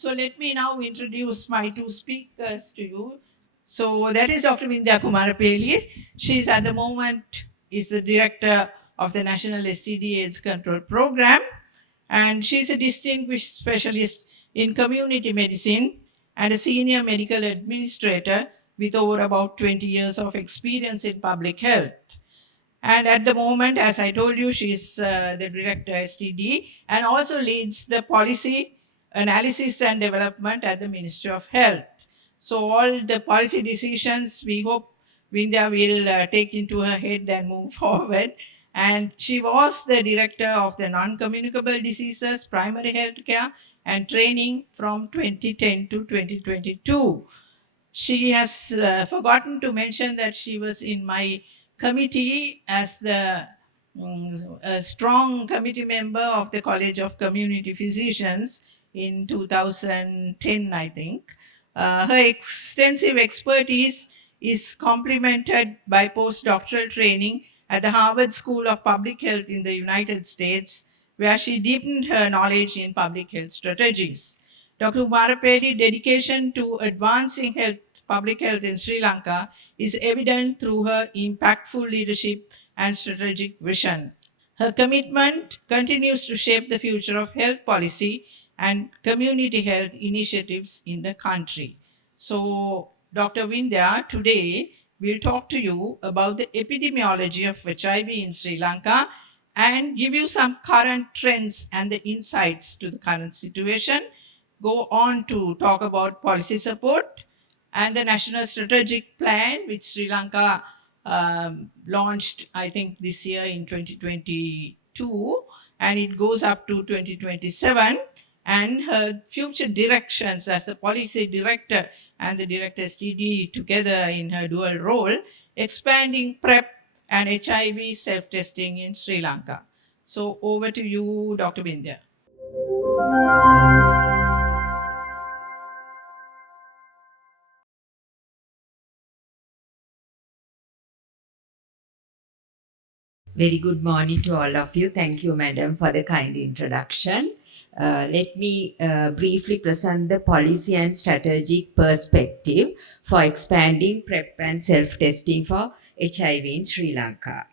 So let me now introduce my two speakers to you. So that is Dr. Vindya Kumarapeli. She is at the moment is the director of the National STD AIDS Control Program, and she is a distinguished specialist in community medicine and a senior medical administrator with over about 20 years of experience in public health. And at the moment, as I told you, she's the director STD and also leads the policy analysis and development at the Ministry of Health. So all the policy decisions we hope Vindya will take into her head and move forward. And she was the director of the non-communicable diseases, primary health care and training from 2010 to 2022. She has forgotten to mention that she was in my committee as the a strong committee member of the College of Community Physicians in 2010, I think. Her extensive expertise is complemented by postdoctoral training at the Harvard School of Public Health in the United States, where she deepened her knowledge in public health strategies. Dr. Kumarapeli's dedication to advancing public health in Sri Lanka is evident through her impactful leadership and strategic vision. Her commitment continues to shape the future of health policy and community health initiatives in the country. So, Dr. Vindya, today we'll talk to you about the epidemiology of HIV in Sri Lanka and give you some current trends and the insights to the current situation. Go on to talk about policy support and the national strategic plan, which Sri Lanka launched, I think, this year in 2022, and it goes up to 2027. And her future directions as the policy director and the director STD together in her dual role, expanding PrEP and HIV self-testing in Sri Lanka. So over to you, Dr. Vindya. Very good morning to all of you. Thank you, Madam, for the kind introduction. Let me briefly present the policy and strategic perspective for expanding PrEP and self-testing for HIV in Sri Lanka.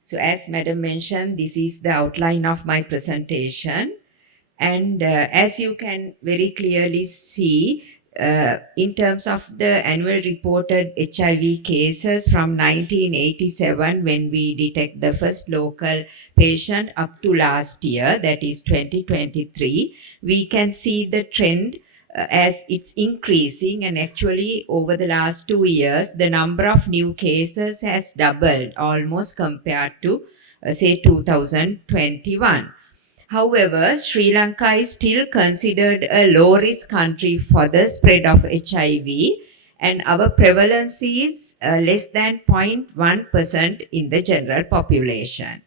So as Madam mentioned, this is the outline of my presentation. And as you can very clearly see, in terms of the annual reported HIV cases from 1987, when we detect the first local patient, up to last year, that is 2023, we can see the trend as it's increasing, and actually over the last 2 years, the number of new cases has doubled almost compared to say 2021. However, Sri Lanka is still considered a low-risk country for the spread of HIV, and our prevalence is less than 0.1% in the general population.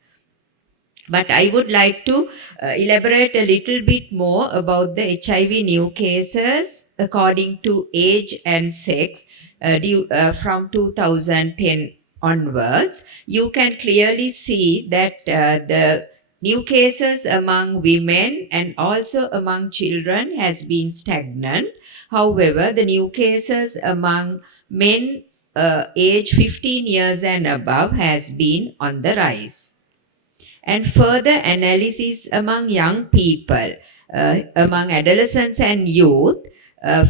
But I would like to elaborate a little bit more about the HIV new cases according to age and sex from 2010 onwards. You can clearly see that the new cases among women and also among children has been stagnant. However, the new cases among men age 15 years and above has been on the rise. And further analysis among young people, among adolescents and youth,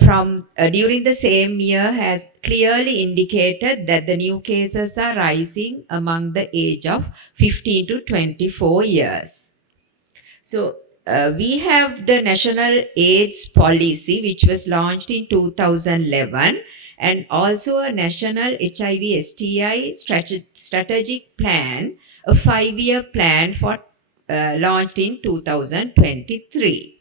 from during the same year has clearly indicated that the new cases are rising among the age of 15 to 24 years. So we have the National AIDS Policy, which was launched in 2011, and also a National HIV STI Strategic Plan, a 5-year plan for launched in 2023.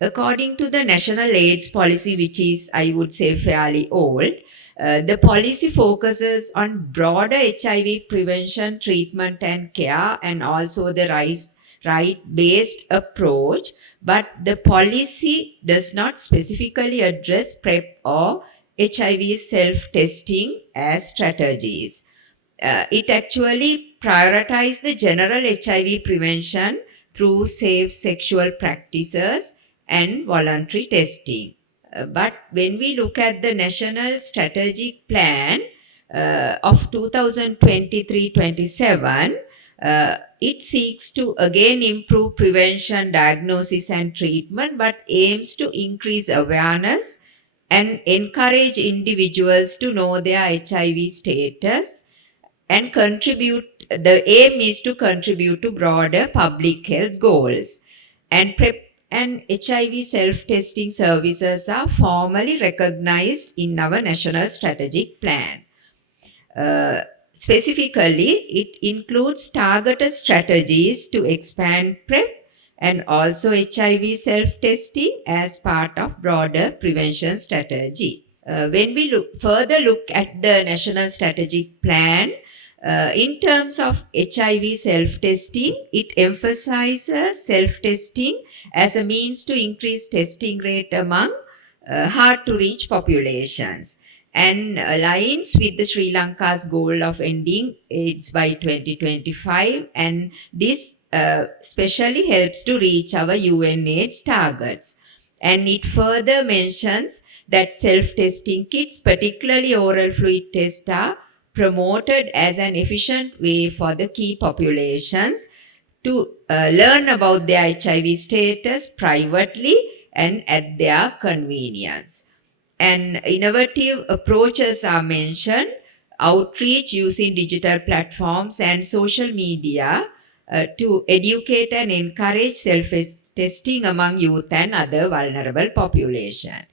According to the National AIDS Policy, which is, I would say, fairly old, the policy focuses on broader HIV prevention, treatment and care, and also the right-based approach, but the policy does not specifically address PrEP or HIV self-testing as strategies. It actually prioritizes the general HIV prevention through safe sexual practices and voluntary testing. But when we look at the National Strategic Plan of 2023-27, it seeks to again improve prevention, diagnosis, and treatment, but aims to increase awareness and encourage individuals to know their HIV status and contribute. The aim is to contribute to broader public health goals. And PrEP and HIV self-testing services are formally recognized in our national strategic plan. Specifically, it includes targeted strategies to expand PrEP and also HIV self-testing as part of broader prevention strategy. When we further look at the national strategic plan, in terms of HIV self-testing, it emphasizes self-testing as a means to increase testing rate among hard-to-reach populations and aligns with the Sri Lanka's goal of ending AIDS by 2025, and this especially helps to reach our UNAIDS targets. And it further mentions that self-testing kits, particularly oral fluid tests, are promoted as an efficient way for the key populations to learn about their HIV status privately and at their convenience. And innovative approaches are mentioned: outreach using digital platforms and social media to educate and encourage self-testing among youth and other vulnerable population.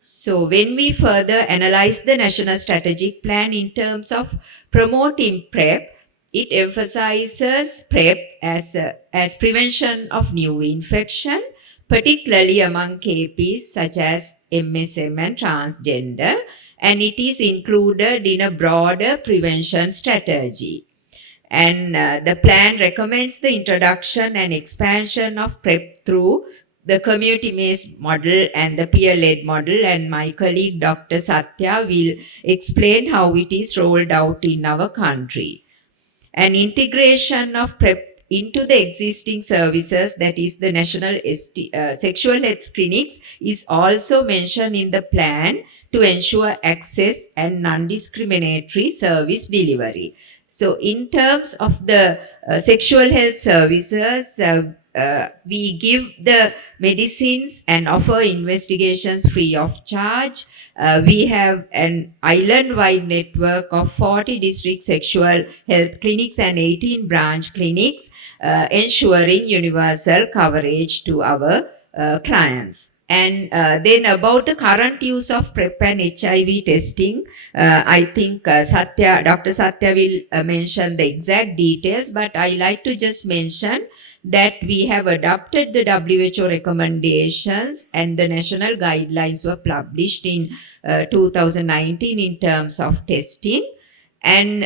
So when we further analyze the National Strategic Plan in terms of promoting PrEP, it emphasizes PrEP as prevention of new infection, particularly among KPs such as MSM and transgender, and it is included in a broader prevention strategy. And the plan recommends the introduction and expansion of PrEP through the community-based model and the peer-led model, and my colleague Dr. Satya will explain how it is rolled out in our country. An integration of PrEP into the existing services, that is the national sexual health clinics, is also mentioned in the plan to ensure access and non-discriminatory service delivery. So in terms of the sexual health services, we give the medicines and offer investigations free of charge. We have an island-wide network of 40 district sexual health clinics and 18 branch clinics, ensuring universal coverage to our clients. And then about the current use of PrEP and HIV testing, I think Dr. Satya will mention the exact details, but I like to just mention that we have adopted the WHO recommendations and the national guidelines were published in 2019 in terms of testing. And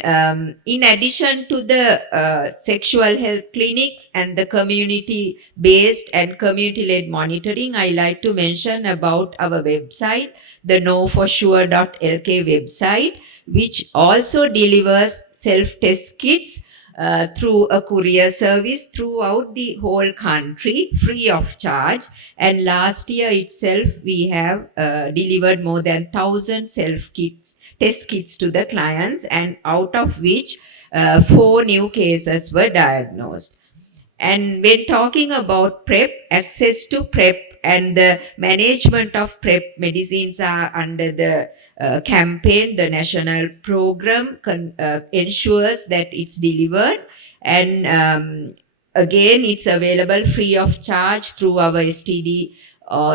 in addition to the sexual health clinics and the community-based and community-led monitoring, I like to mention about our website, the knowforsure.lk website, which also delivers self-test kits through a courier service throughout the whole country, free of charge. And last year itself, we have delivered more than 1,000 test kits to the clients, and out of which 4 new cases were diagnosed. And when talking about PrEP, access to PrEP and the management of PrEP medicines are under the campaign. The national program ensures that it's delivered, and again, it's available free of charge through our STD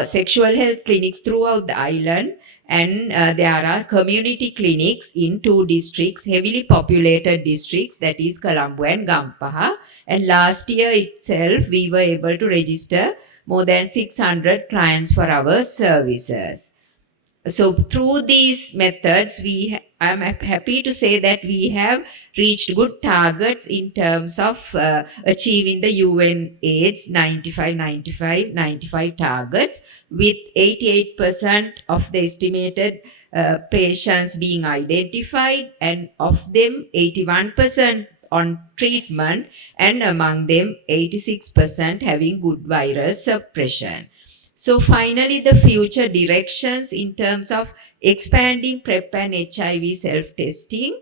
sexual health clinics throughout the island. And there are community clinics in 2 districts, heavily populated districts, that is Colombo and Gampaha. And last year itself, we were able to register more than 600 clients for our services. So through these methods, I'm happy to say that we have reached good targets in terms of achieving the UNAIDS 95 targets, with 88% of the estimated patients being identified, and of them 81% on treatment, and among them 86% having good viral suppression. So finally, the future directions in terms of expanding PrEP and HIV self-testing,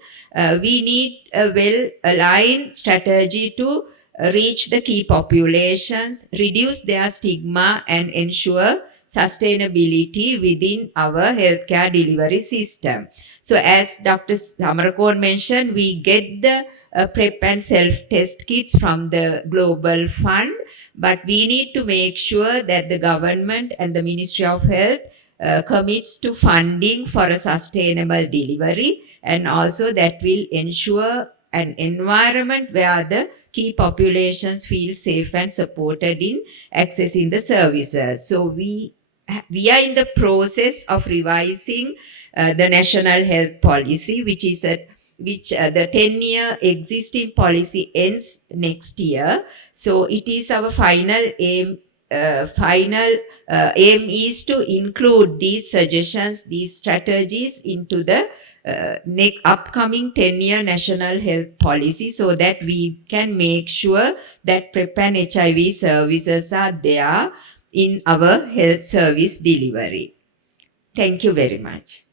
we need a well-aligned strategy to reach the key populations, reduce their stigma, and ensure sustainability within our healthcare delivery system. So, as Dr. Samarakon mentioned, we get the PrEP and self-test kits from the Global Fund, but we need to make sure that the government and the Ministry of Health commits to funding for a sustainable delivery, and also that will ensure an environment where the key populations feel safe and supported in accessing the services. So we are in the process of revising the national health policy, which is the 10-year existing policy ends next year. So it is our final aim. Final aim is to include these suggestions, these strategies into the upcoming 10-year national health policy, so that we can make sure that PrEP and HIV services are there in our health service delivery. Thank you very much.